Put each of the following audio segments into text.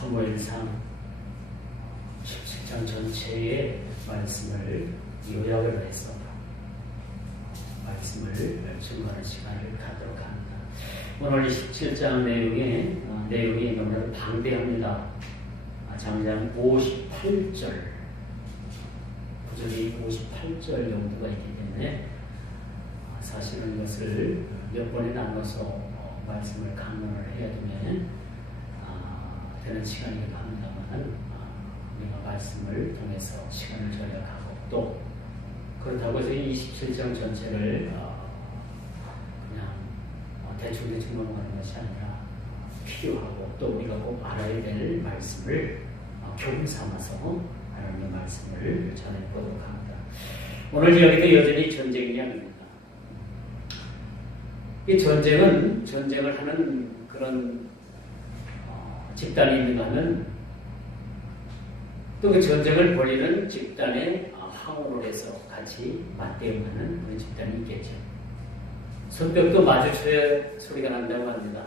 사무엘상 17장 전체의 말씀을 요약을 해서 말씀을 증거하는 시간을 갖도록 합니다. 오늘 17장 내용이 너무나도 방대합니다. 장장 58절, 구절이 58절 정도가 있기 때문에 사실은 이것을 몇 번에 나눠서 말씀을 강론을 해야 되는 시간이기도 합니다만 우리가 말씀을 통해서 시간을 절약하고 또 그렇다고 해서 이 27장 전체를 그냥 대충 넘어가는 것이 아니라 필요하고 또 우리가 꼭 알아야 될 말씀을 교훈 삼아서 하나님의 말씀을 전해보도록 합니다. 오늘 이야기도 여전히 전쟁 이야기입니다. 이 전쟁을 하는 그런 집단이 있는가 하면 또 그 전쟁을 벌이는 집단에 항우를 해서 같이 맞대응하는 그런 집단이 있겠죠. 손뼉도 마주쳐야 소리가 난다고 합니다.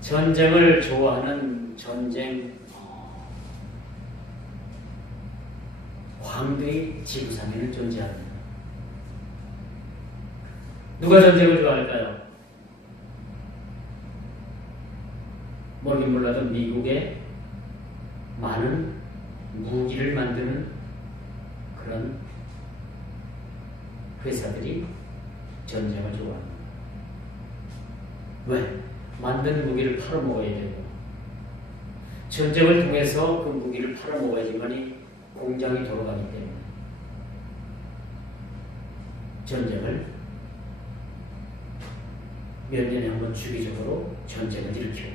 전쟁을 좋아하는 전쟁 황들이 지구상에는 존재합니다. 누가 전쟁을 좋아할까요? 모르긴 몰라도 미국의 많은 무기를 만드는 그런 회사들이 전쟁을 좋아합니다. 왜? 만든 무기를 팔아먹어야 되고 전쟁을 통해서 그 무기를 팔아먹어야지만이 공장이 돌아가기 때문에 전쟁을 몇 년에 한 번 주기적으로 전쟁을 일으켜요.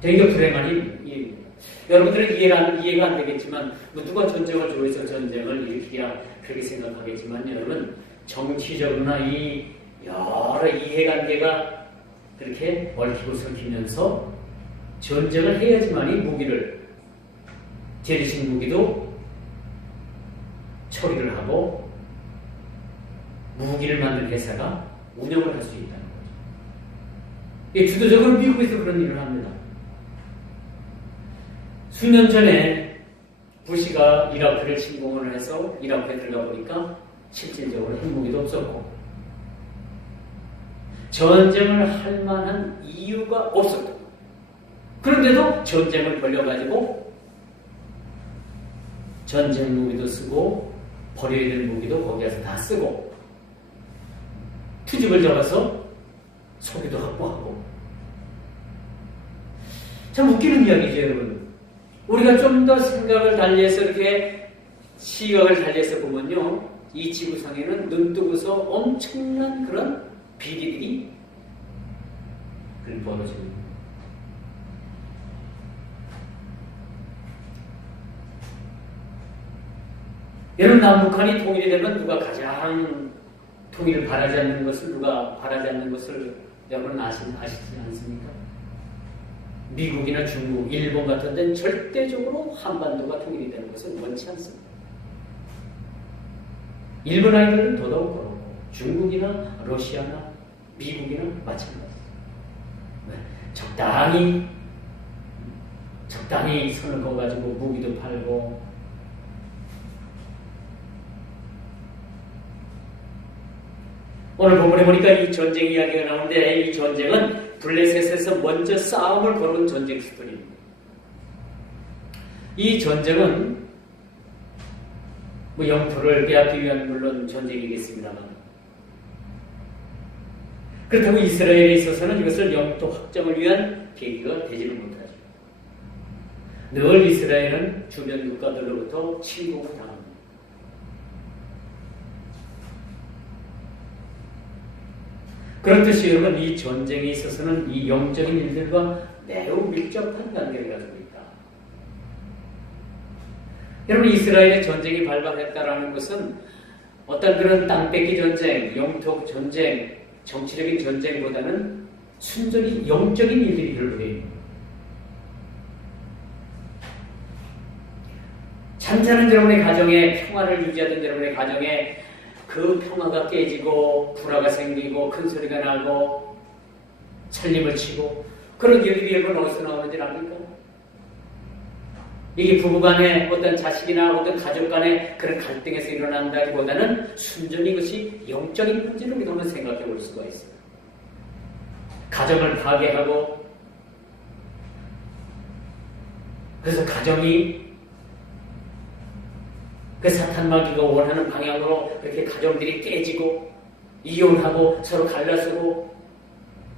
되게 불행한 일입니다. 여러분들은 이해가 안 되겠지만 누가 전쟁을 좋아해서 전쟁을 일으키랴 그렇게 생각하겠지만 여러분 정치적으로나 이 여러 이해관계가 그렇게 얽히고 설키면서 전쟁을 해야지만이 무기를 재래식 무기도 처리를 하고 무기를 만든 회사가 운영을 할 수 있다는 거죠. 주도적으로 미국에서 그런 일을 합니다. 수년 전에 부시가 이라크를 침공을 해서 이라크에 들어가 보니까 실질적으로 핵무기도 없었고 전쟁을 할 만한 이유가 없었고 그런데도 전쟁을 벌여가지고 전쟁 무기도 쓰고 버려야 될 무기도 거기 가서 다 쓰고 투집을 잡아서 소비도 확보하고 참 웃기는 이야기죠, 여러분. 우리가 좀 더 생각을 달리해서 이렇게 시각을 달리해서 보면요, 이 지구상에는 눈 뜨고서 엄청난 그런 비리들이 벌어집니다. 여러분, 남북한이 통일이 되면 누가 가장 통일을 바라지 않는 것을 여러분 아시지 않습니까? 미국이나 중국, 일본 같은 데는 절대적으로 한반도가 통일이 되는 것을 원치 않습니다. 일본 아이들은 더더욱 그렇고 중국이나 러시아나 미국이나 마찬가지입니다. 적당히 선을 그어가지고 무기도 팔고 오늘 본문에 보니까 이 전쟁 이야기가 나오는데 이 전쟁은 블레셋에서 먼저 싸움을 걸은 전쟁 스토리입니다. 이 전쟁은 영토를 빼앗기 위한 물론 전쟁이겠습니다만 그렇다고 이스라엘에 있어서는 이것을 영토 확정을 위한 계기가 되지는 못하죠. 늘 이스라엘은 주변 국가들로부터 침공을 당합니다. 그렇듯이 여러분 이 전쟁에 있어서는 이 영적인 일들과 매우 밀접한 관계를 가지고 있다. 여러분 이스라엘의 전쟁이 발발했다라는 것은 어떤 그런 땅 뺏기 전쟁, 영토 전쟁, 정치적인 전쟁보다는 순전히 영적인 일들이 결부되어 있습니다. 잠자는 여러분의 가정에 평화를 유지하던 여러분의 가정에 그 평화가 깨지고 불화가 생기고 큰 소리가 나고 살림을 치고 그런 일들이 여러분 어디서 나오는지 압니까? 이게 부부간에 어떤 자식이나 어떤 가족 간의 그런 갈등에서 일어난다기보다는 순전히 이것이 영적인 문제로 우리가 한번 생각해 볼 수가 있어요. 가정을 파괴하고, 그래서 가정이 그 사탄 마귀가 원하는 방향으로 그렇게 가정들이 깨지고, 이혼하고, 서로 갈라서고,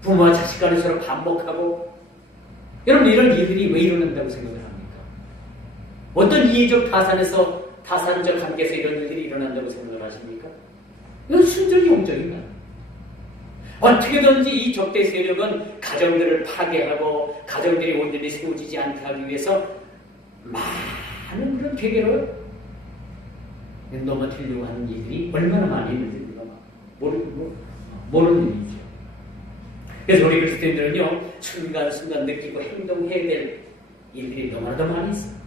부모와 자식 간에 서로 반복하고, 여러분 이런 일들이 왜 일어난다고 생각을 합니까? 어떤 이해적 타산적 관계에서 이런 일들이 일어난다고 생각을 하십니까? 이건 순전히 영적인 거예요. 어떻게든지 이 적대 세력은 가정들을 파괴하고 가정들이 온전히 세워지지 않게 하기 위해서 많은 그런 계계를 넘어뜨리려고 하는 일들이 얼마나 많이 있는지 우리가 모르는 일이죠. 그래서 우리 그리스도인들은요, 순간순간 느끼고 행동해야 될 일들이 너무나도 많이 있어요.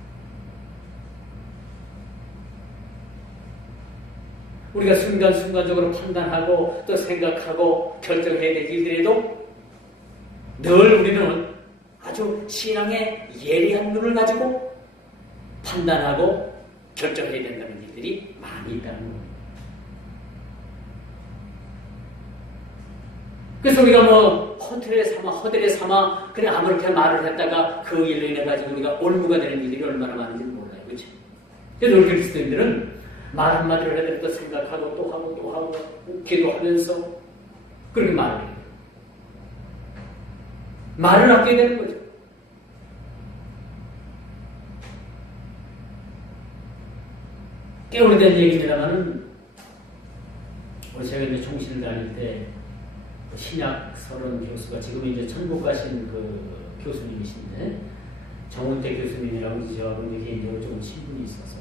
우리가 순간순간적으로 판단하고 또 생각하고 결정해야 될 일들에도 늘 우리는 아주 신앙의 예리한 눈을 가지고 판단하고 결정해야 된다는 일들이 많이 있다는 겁니다. 그래서 우리가 뭐 허들에 삼아 그래 아무렇게 말을 했다가 그 일로 인해 가지고 우리가 올무가 되는 일들이 얼마나 많은지 몰라요. 그렇죠? 그래서 우리 그리스도인들은 말 한마디를 해야 될 때 생각하고 또 하고 기도하면서 그렇게 말을 해요. 말을 아껴야 되는 거죠. 꽤 오래된 얘기입니다만은 제가 이제 총신을 다닐 때 신약 서론 교수가 지금 이제 천국 가신 그 교수님이신데 정운태 교수님이라고 저하고 개인적으로 좀 친분이 있어서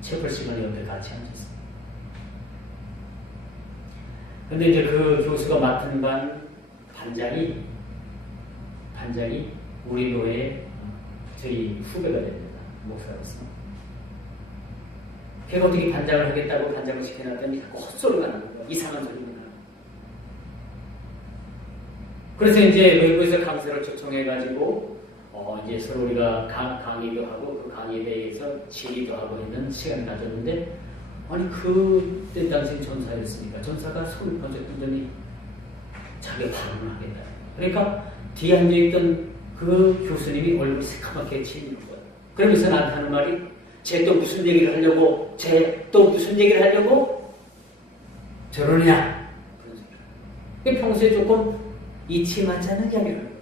체벌 시간에 옆에 같이 앉았습니다. 근데 이제 그 교수가 맡은 반장이 우리 교회 저희 후배가 됩니다. 목사로서. 걔가 어떻게 반장을 하겠다고 반장을 시켜놨더니 자꾸 헛소리가 나는 거예요. 이상한 소리가 나요. 그래서 이제 외부에서 강사를 초청해가지고 이제 서로 우리가 강의도 하고 그 강의에 대해서 질의도 하고 있는 시간을 가졌는데 아니 그때 당시 전사였으니까 전사가 손을 번쩍더니 자기가 발언을 하겠다. 그러니까 뒤에 앉아있던 그 교수님이 얼굴이 새카맣게 치는 거예요. 그러면서 나한테 하는 말이 쟤 또 무슨 얘기를 하려고 저러냐 그런 소리. 평소에 조금 이치 맞지 않는 이야기를 하는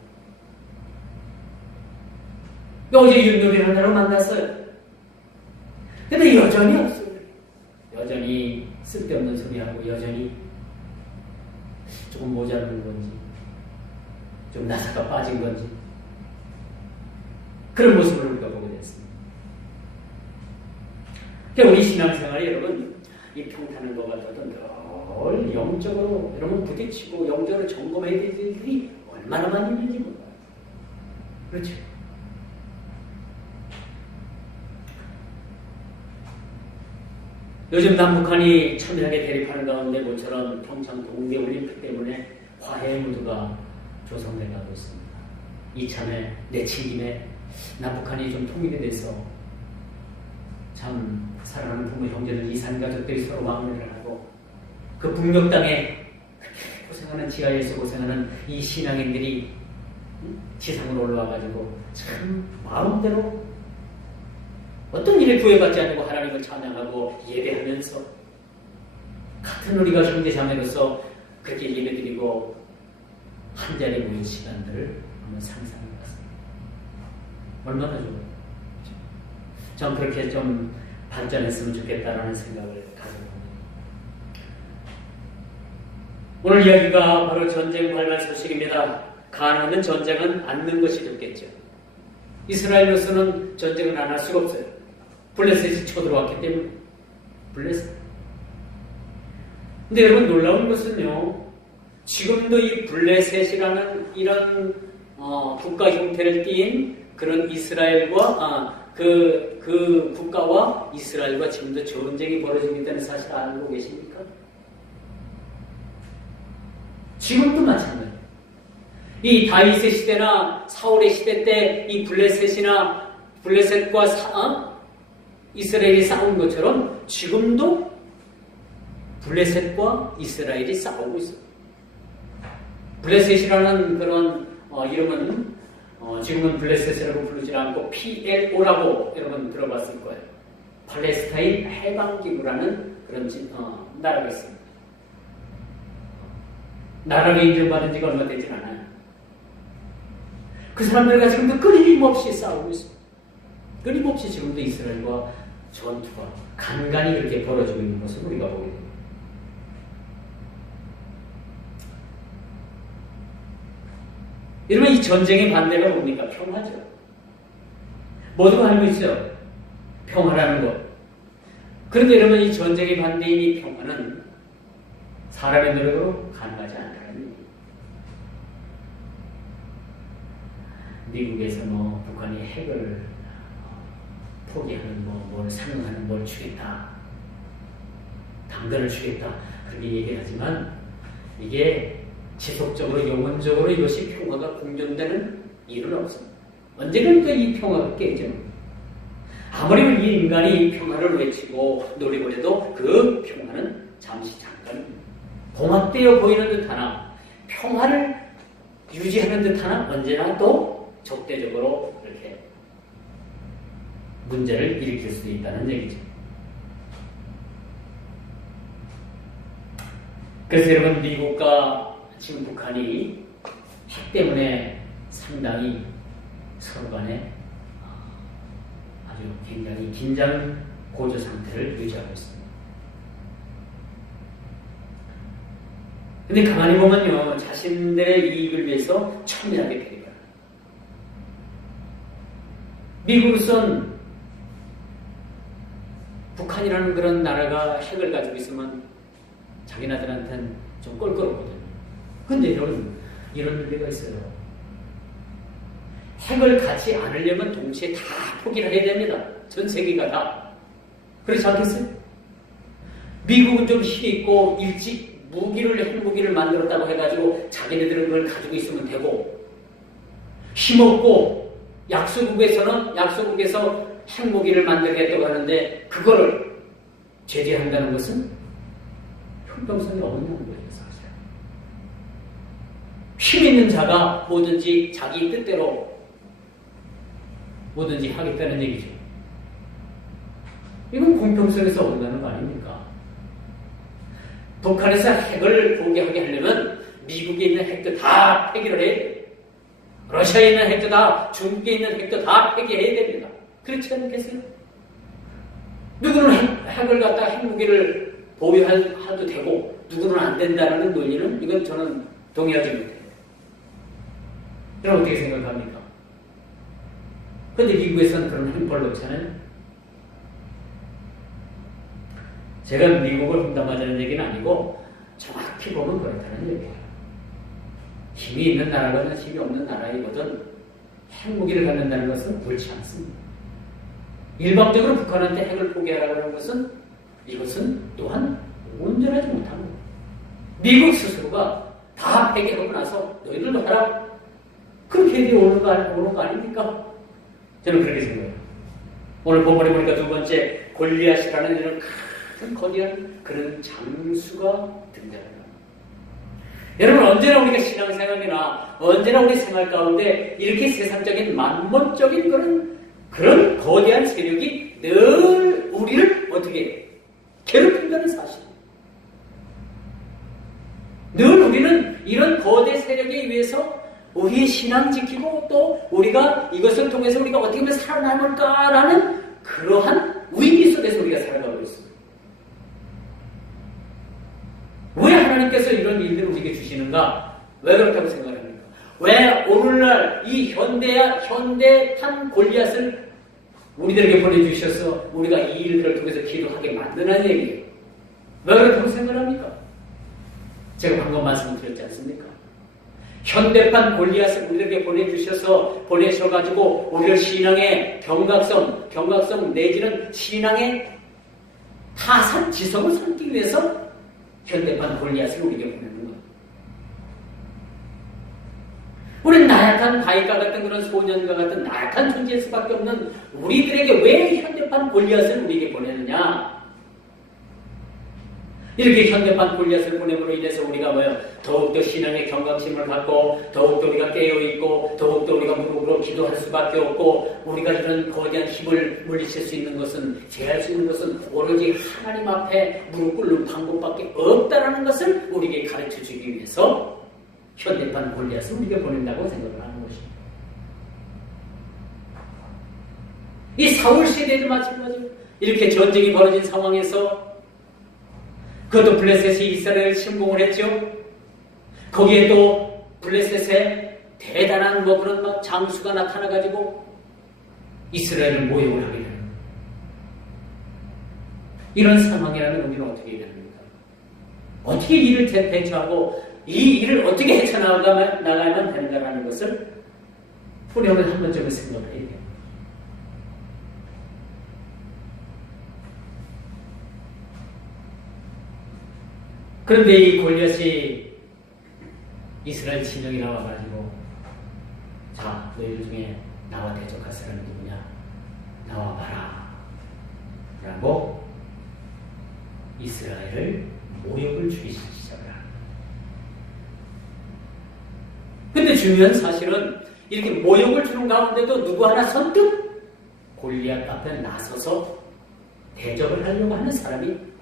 거예요. 어제 윷놀이를 하느라고 만났어요. 근데 여전히 없어요. 여전히 쓸데없는 소리하고 여전히 조금 모자른 건지 좀 나사가 빠진 건지 그런 모습을 우리가 보게 됐습니다. 우리 신앙생활이 여러분 이 평탄한 것 같아도 늘 영적으로 여러분 부딪히고 영적으로 점검해야 될 일들이 얼마나 많이 있는지 몰라요. 그렇죠? 요즘 남북한이 첨예하게 대립하는 가운데 모처럼 평창 동계올림픽 때문에 화해의 무드가 조성돼 가고 있습니다. 이참에 내친김에 남북한이 좀 통일이 돼서 참 사랑하는 부모 형제들 이산가족들이 서로 마무리를 하고 그 북녘 땅에 고생하는 지하에서 고생하는 이 신앙인들이 지상으로 올라와가지고 참 마음대로 어떤 일에 구애받지 않고 하나님을 찬양하고 예배하면서 같은 우리가 형제자매로서 그렇게 예배드리고 한자리에 모인 시간들을 한번 상상해봤습니다. 얼마나 좋아요. 전 그렇게 좀 발전했으면 좋겠다라는 생각을 가지고 오늘 이야기가 바로 전쟁 발발 소식입니다. 가나안은 전쟁은 않는 것이 좋겠죠. 이스라엘로서는 전쟁을 안 할 수가 없어요. 블레셋이 쳐들어왔기 때문에. 블레셋. 근데 여러분 놀라운 것은요. 지금도 이 블레셋이라는 이런 국가 형태를 띈 그런 이스라엘과 그 국가와 이스라엘과 지금도 전쟁이 벌어지고 있다는 사실 알고 계십니까? 지금도 마찬가지예요. 이 다윗의 시대나 사울의 시대 때 이 블레셋이나 블레셋과 이스라엘이 싸운 것처럼 지금도 블레셋과 이스라엘이 싸우고 있어요. 블레셋이라는 그런 이름은 지금은 블레셋이라고 부르지 않고 PLO라고 여러분 들어봤을 거예요. 팔레스타인 해방기구라는 그런 나라가 있습니다. 나라가 인정받은 지가 얼마 되진 않아요. 그 사람들과 지금도 끊임없이 싸우고 있습니다. 끊임없이 지금도 이스라엘과 전투가 간간히 그렇게 벌어지고 있는 것을 우리가 보게 됩니다. 여러분, 이 전쟁의 반대가 뭡니까? 평화죠. 모두가 알고 있어요. 평화라는 것. 그런데 여러분, 이 전쟁의 반대인 이 평화는 사람의 노력으로 가능하지 않다는 얘기입니다. 미국에서 북한이 핵을 포기하는 뭘 상응하는 뭘 주겠다, 당근을 주겠다 그렇게 얘기하지만 이게 지속적으로 영원적으로 이것이 평화가 공존되는 일은 없습니다. 언제든가 이 평화가 깨져. 아무리 이 인간이 평화를 외치고 노리고 해도 그 평화는 잠시 잠깐 봉합되어 보이는 듯하나 평화를 유지하는 듯하나 언제나 또 적대적으로 이렇게 문제를 일으킬 수도 있다는 얘기죠. 그래서 여러분, 미국과 지금 북한이 핵 때문에 상당히 서로 간에 아주 굉장히 긴장 고조 상태를 유지하고 있습니다. 근데 가만히 보면요, 자신들의 이익을 위해서 첨예하게 대립합니다. 미국으로선 북한이라는 그런 나라가 핵을 가지고 있으면 자기네들한테는 좀 껄끄럽거든요. 근데 여러분, 이런 문제가 있어요. 핵을 갖지 않으려면 동시에 다 포기를 해야 됩니다. 전 세계가 다. 그렇지 않겠어요? 미국은 좀 힘이 있고 일찍 핵무기를 만들었다고 해가지고 자기네들은 그걸 가지고 있으면 되고, 힘없고 약소국에서 핵무기를 만들겠다고 하는데 그거를 제재한다는 것은 형평성이 없는 거예요. 사실. 힘 있는 자가 뭐든지 자기 뜻대로 뭐든지 하겠다는 얘기죠. 이건 공평성에서 어긋나는 거 아닙니까? 북한에서 핵을 포기하게 하려면 미국에 있는 핵도 다 폐기를 해야 돼요. 러시아에 있는 핵도 다, 중국에 있는 핵도 다 폐기해야 됩니다. 그렇지 않겠어요? 누구는 핵을 갖다가 핵무기를 보유해도 되고 누구는 안 된다는 논리는 이건 저는 동의하지 못해요. 여러분 어떻게 생각합니까? 그런데 미국에서는 그런 행보를 놓잖아요. 제가 미국을 험담하자는 얘기는 아니고 정확히 보면 그렇다는 얘기예요. 힘이 있는 나라거든 힘이 없는 나라이거든 핵무기를 갖는다는 것은 옳지 않습니다. 일방적으로 북한한테 핵을 포기하라고 하는 것은 이것은 또한 온전하지 못한 겁니다. 미국 스스로가 다 폐기하고 나서 너희들도 하라. 그렇게 오는 거 아닙니까? 저는 그렇게 생각해요. 오늘 본문에 보니까 두 번째 골리앗이라는 이런 큰 거대한 그런 장수가 등장합니다. 여러분 언제나 우리가 신앙생활이나 언제나 우리 생활 가운데 이렇게 세상적인 만몬적인 그런 거대한 세력이 늘 우리를 어떻게 괴롭힌다는 사실입니다. 늘 우리는 이런 거대 세력에 의해서 우리의 신앙 지키고 또 우리가 이것을 통해서 우리가 어떻게 하면 살아남을까라는 그러한 위기 속에서 우리가 살아가고 있습니다. 왜 하나님께서 이런 일들을 우리에게 주시는가? 왜 그렇다고 생각합니까? 왜 오늘날 이 현대판 골리앗을 우리들에게 보내주셔서 우리가 이 일들을 통해서 기도하게 만드는 얘기예요? 왜 그렇다고 생각합니까? 제가 방금 말씀드렸지 않습니까? 현대판 골리앗을 우리에게 보내셔가지고 우리를 신앙의 경각성 내지는 신앙의 지성을 삼기 위해서 현대판 골리앗을 우리에게 보내는 거예요. 우리는 나약한 바위과 같은 그런 소년과 같은 나약한 존재일 수밖에 없는 우리들에게 왜 현대판 골리앗을 우리에게 보내느냐? 이렇게 현대판 골리앗을 보냄으로 인해서 우리가 더욱더 신앙의 경각심을 갖고 더욱더 우리가 깨어있고 더욱더 우리가 무릎으로 기도할 수밖에 없고 우리가 이런 거대한 힘을 물리칠 수 있는 것은 제할 수 있는 것은 오로지 하나님 앞에 무릎 꿇는 방법밖에 없다라는 것을 우리에게 가르쳐 주기 위해서 현대판 골리앗을 우리에게 보낸다고 생각을 하는 것입니다. 이 사울 시대도 마찬가지로 이렇게 전쟁이 벌어진 상황에서 그것도 블레셋이 이스라엘을 침공을 했죠. 거기에 또 블레셋에 대단한 그런 장수가 나타나가지고 이스라엘을 모욕을 하게 되는 거예요. 이런 상황이라면 우리는 어떻게 해야 됩니까? 어떻게 이를 대처하고 이 일을 어떻게 헤쳐나가야만 된다는 것을 우리 오늘 한 번쯤은 생각을 해야 돼요. 그런데 이 골리앗이 이스라엘 진영이 나와가지고 자, 너희들 중에 나와 대적할 사람이 누구냐? 나와봐라 라고 이스라엘을 모욕을 주기 시작을 합니다. 근데 중요한 사실은 이렇게 모욕을 주는 가운데도 누구 하나 선뜻 골리앗 앞에 나서서 대적을 하려고 하는 사람이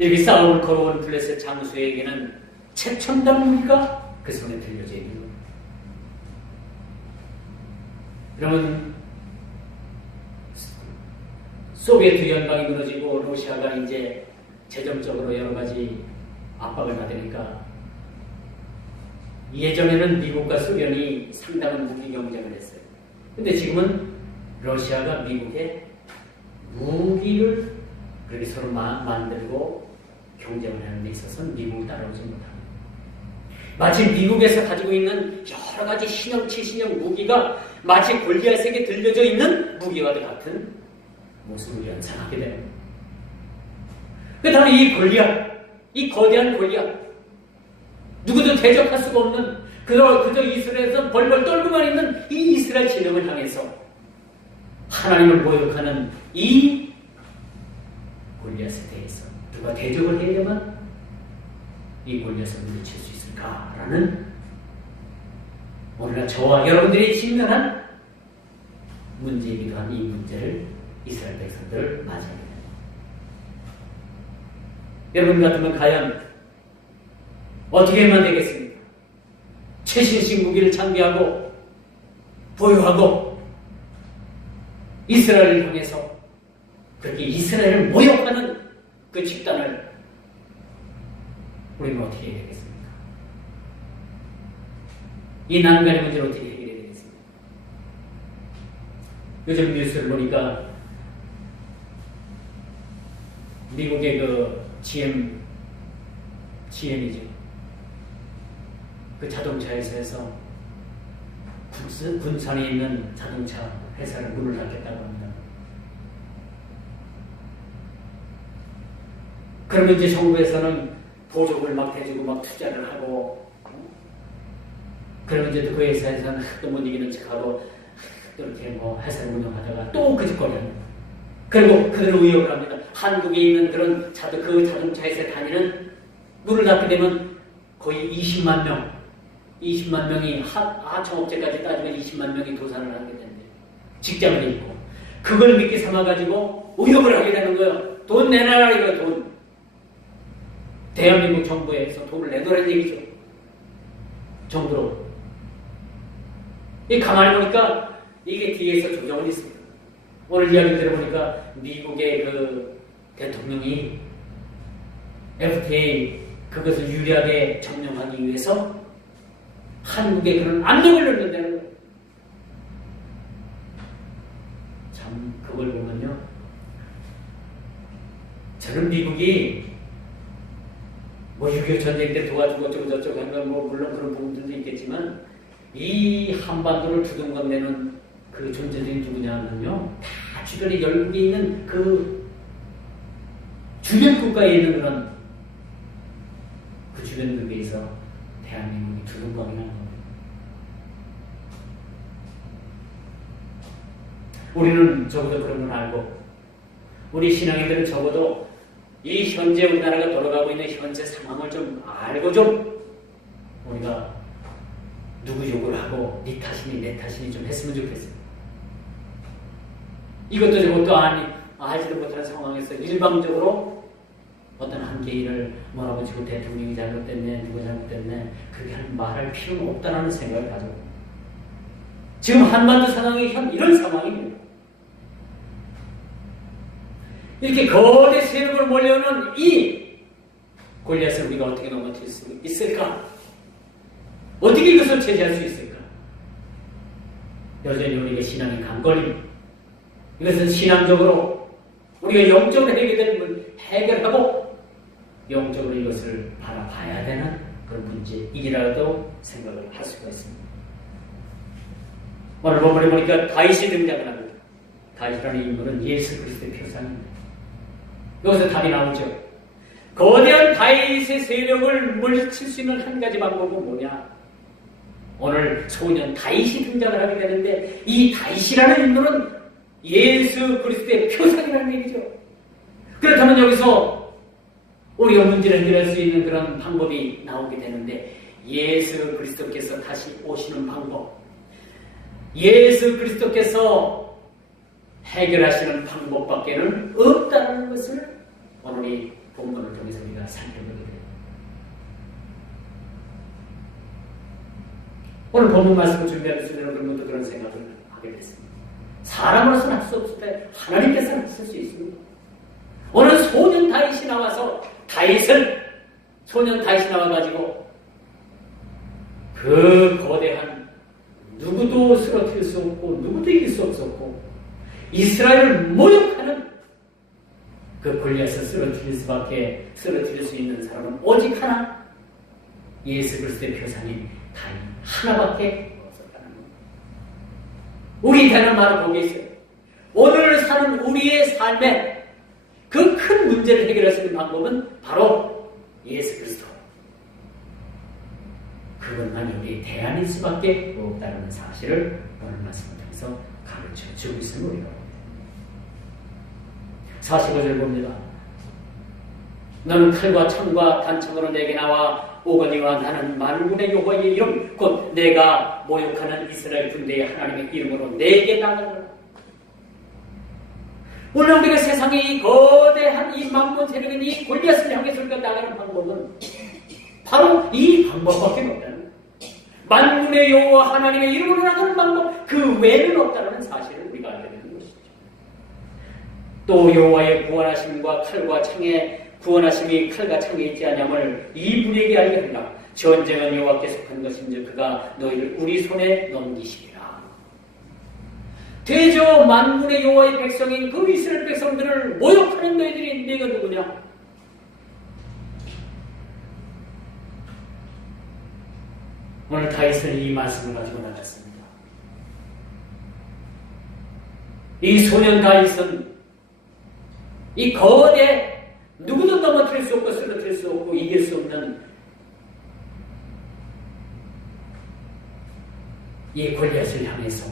여기 싸움을 걸어온 블레셋 장수에게는 최첨단 무기가 그 손에 들려져 있는 겁니다. 여러분, 소비에트 연방이 무너지고 러시아가 이제 재정적으로 여러 가지 압박을 받으니까 예전에는 미국과 소련이 상당한 무기 경쟁을 했어요. 근데 지금은 러시아가 미국에 무기를 그렇게 서로 만들고 경쟁을 하는 데 있어서는 미국을 따라오지 못합니다. 마치 미국에서 가지고 있는 여러 가지 신형, 최신형 무기가 마치 골리앗에게 들려져 있는 무기와 같은 모습을 연상하게 됩니다. 그다음에 이 골리앗, 이 거대한 골리앗, 누구도 대적할 수가 없는 그저 이스라엘에서 벌벌 떨고만 있는 이 이스라엘 진영을 향해서 하나님을 모욕하는 이 골리앗에 대해서 누가 대적을 해야만 이 골리앗을 물리칠 수 있을까라는 오늘날 저와 여러분들이 직면한 문제이기도 한 이 문제를 이스라엘 백성들을 맞이하게 됩니다. 여러분 같으면 과연 어떻게 해만 되겠습니까? 최신식 무기를 장비하고 보유하고 이스라엘을 향해서 그렇게 이스라엘을 모욕하는 그 집단을 우리는 어떻게 해야 되겠습니까? 이 난간의 문제를 어떻게 해결해야 되겠습니까? 요즘 뉴스를 보니까 미국의 그 GM이죠. 그 자동차 회사에서 군산에 있는 자동차 회사를 문을 닫겠다고 합니다. 그러면 이제 정부에서는 보조금을 막 대주고 막 투자를 하고, 그러면 이제 그 회사에서는 또 못 이기는 척하고 또 이렇게 회사를 운영하다가 또 그 짓거리 합니다. 그리고 그들은 의혹을 합니다. 한국에 있는 그런 그 자동차 회사에 다니는 문을 닫게 되면 거의 20만 명이 하청업체까지 따지면 20만 명이 도산을 하게 된대요. 직장을 잃고 그걸 믿기 삼아가지고 의혹을 하게 되는 거예요. 돈 내놔라 이거 돈. 대한민국 정부에서 돈을 내놓으라는 얘기죠. 정부로. 가만히 보니까 이게 뒤에서 조정을 있습니다. 오늘 이야기 들어보니까 미국의 그 대통령이 FTA 그것을 유리하게 점령하기 위해서 한국에 그런 압력을 넣는다는 거예요. 참 그걸 보면요, 저는 미국이 6.25 전쟁 때 도와주고 어쩌고저쩌고 한 건 물론 그런 부분들도 있겠지만 이 한반도를 두둥건대는 그 존재들이 누구냐 하면요, 다 주변에 열국에 있는 그 주변 국가에 있는 그런 그 주변 국가에서 대한민국이 두근거리는 겁니다. 우리는 적어도 그런 걸 알고, 우리 신앙인들은 적어도 이 현재 우리나라가 돌아가고 있는 현재 상황을 좀 알고 좀 우리가 누구 욕을 하고 네 탓이니 내 탓이니 좀 했으면 좋겠어요. 이것도 저것도 알지도 못하는 상황에서 일방적으로 어떤 한 개인을 뭐라고 지금 대통령이 잘못됐네, 누가 잘못됐네, 그렇게 말할 필요는 없다는 생각을 가지고, 지금 한반도 상황이 이런 상황입니다. 이렇게 거대 세력을 몰려오는 이 골리앗을 우리가 어떻게 넘어뜨릴 수 있을까? 어떻게 이것을 제재할 수 있을까? 여전히 우리가 신앙이 강걸림, 이것은 신앙적으로 우리가 영적으로 해결하고 영적으로 이것을 바라봐야 되는 그런 문제이라도 생각을 할 수가 있습니다. 오늘 본문에 보니까 다윗이 등장을 합니다. 다윗이라는 인물은 예수 그리스도의 표상입니다. 여기서 답이 나오죠. 거대한 다윗의 세력을 물리칠 수 있는 한 가지 방법은 뭐냐? 오늘 소년 다윗이 등장을 하게 되는데, 이 다윗이라는 인물은 예수 그리스도의 표상이라는 얘기죠. 그렇다면 여기서 우리가 문제를 해결할 수 있는 그런 방법이 나오게 되는데, 예수 그리스도께서 다시 오시는 방법, 예수 그리스도께서 해결하시는 방법밖에는 없다는 것을 오늘 이 본문을 통해서 우리가 살펴보게 됩니다. 오늘 본문 말씀을 준비하면서 여러분도 그런 생각을 하게 됐습니다. 사람으로서는 할 수 없을 때 하나님께서는 하실 수 있습니다. 오늘 소년 다윗이 나와서 소년 다윗이 나와가지고 그 거대한, 누구도 쓰러뜨릴 수 없고 누구도 이길 수 없었고 이스라엘을 모욕하는 그 골리앗을 쓰러뜨릴 수 있는 사람은 오직 하나, 예수 그리스도의 표상인 다윗 하나밖에 없었다는 겁니다. 우리 대는 말은 거기에 있어요. 오늘 사는 우리의 삶에 그 큰 문제를 해결할 수 있는 방법은 바로 예수 그리스도. 그것만이 우리의 대안일 수밖에 없다는 사실을 오늘 말씀을 통해서 가르쳐 주고 있음을 우리가 봅니다. 45절 봅니다. 너는 칼과 창과 단창으로 내게 나와 오거니와 나는 만군의 여호와의 이름 곧 내가 모욕하는 이스라엘 군대의 하나님의 이름으로 내게 나가라. 오늘 우리가 세상에 이 거대한 이 만군 세력인 이 골리앗을 향해서 나가는 방법은 바로 이 방법밖에 없다는 거예요. 만군의 여호와 하나님의 이름으로 나가는 방법, 그 외에는 없다는 사실을 우리가 알게 되는 것이죠. 또 여호와의 구원하심과 칼과 창에 구원하심이 칼과 창에 있지 아니함을 이분에게 알게 하리라. 전쟁은 여호와께 속한 것인즉 그가 너희를 우리 손에 넘기시리라. 대저 만군의 여호와의 백성인 그 이스라엘 백성들을 모욕하는 너희들이 네가 누구냐? 오늘 다윗은 이 말씀을 가지고 나갔습니다. 이 소년 다윗은 이 거대, 누구도 넘어뜨릴 수 없고 쓰러뜨릴 수 없고 이길 수 없는 이 골리앗을 향해서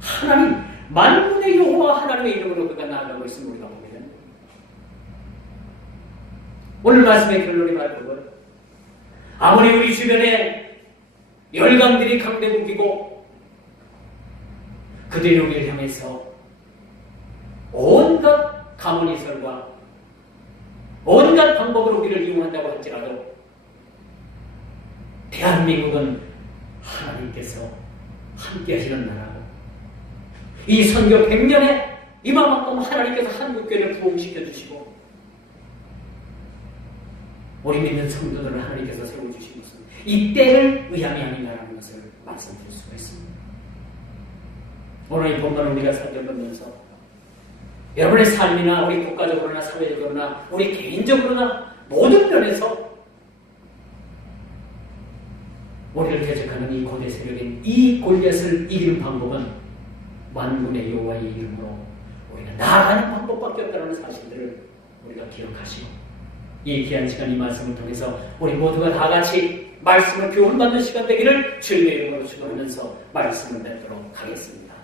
하나님, 만군의 여호와 하나님의 이름으로 그가 나아가고 있음을 우리가 보게 됩니다. 오늘 말씀의 결론이 바로 그거예요. 아무리 우리 주변에 열강들이 강대국이고 그들이 우리를 향해서 온갖 가문이설과 온갖 방법으로 우리를 이용한다고 할지라도 대한민국은 하나님께서 함께 하시는 나라고, 이 선교 100년에 이만큼 하나님께서 한국교회를 부흥시켜 주시고 우리 믿는 성도들을 하나님께서 세워주신 것은 이 때를 의함이 아닌가라는 것을 말씀드릴 수가 있습니다. 오늘 이 본문을 우리가 살펴보면서 여러분의 삶이나 우리 국가적으로나 사회적으로나 우리 개인적으로나 모든 면에서 우리를 대적하는 이 고대 세력인 이 골리앗을 이기는 방법은 만군의 여호와의 이름으로 우리가 나아가는 방법밖에 없다는 사실들을 우리가 기억하시고 이 귀한 시간 이 말씀을 통해서 우리 모두가 다 같이 말씀을 교훈받는 시간 되기를 주님의 이름으로 축원하면서 말씀을 맺도록 하겠습니다.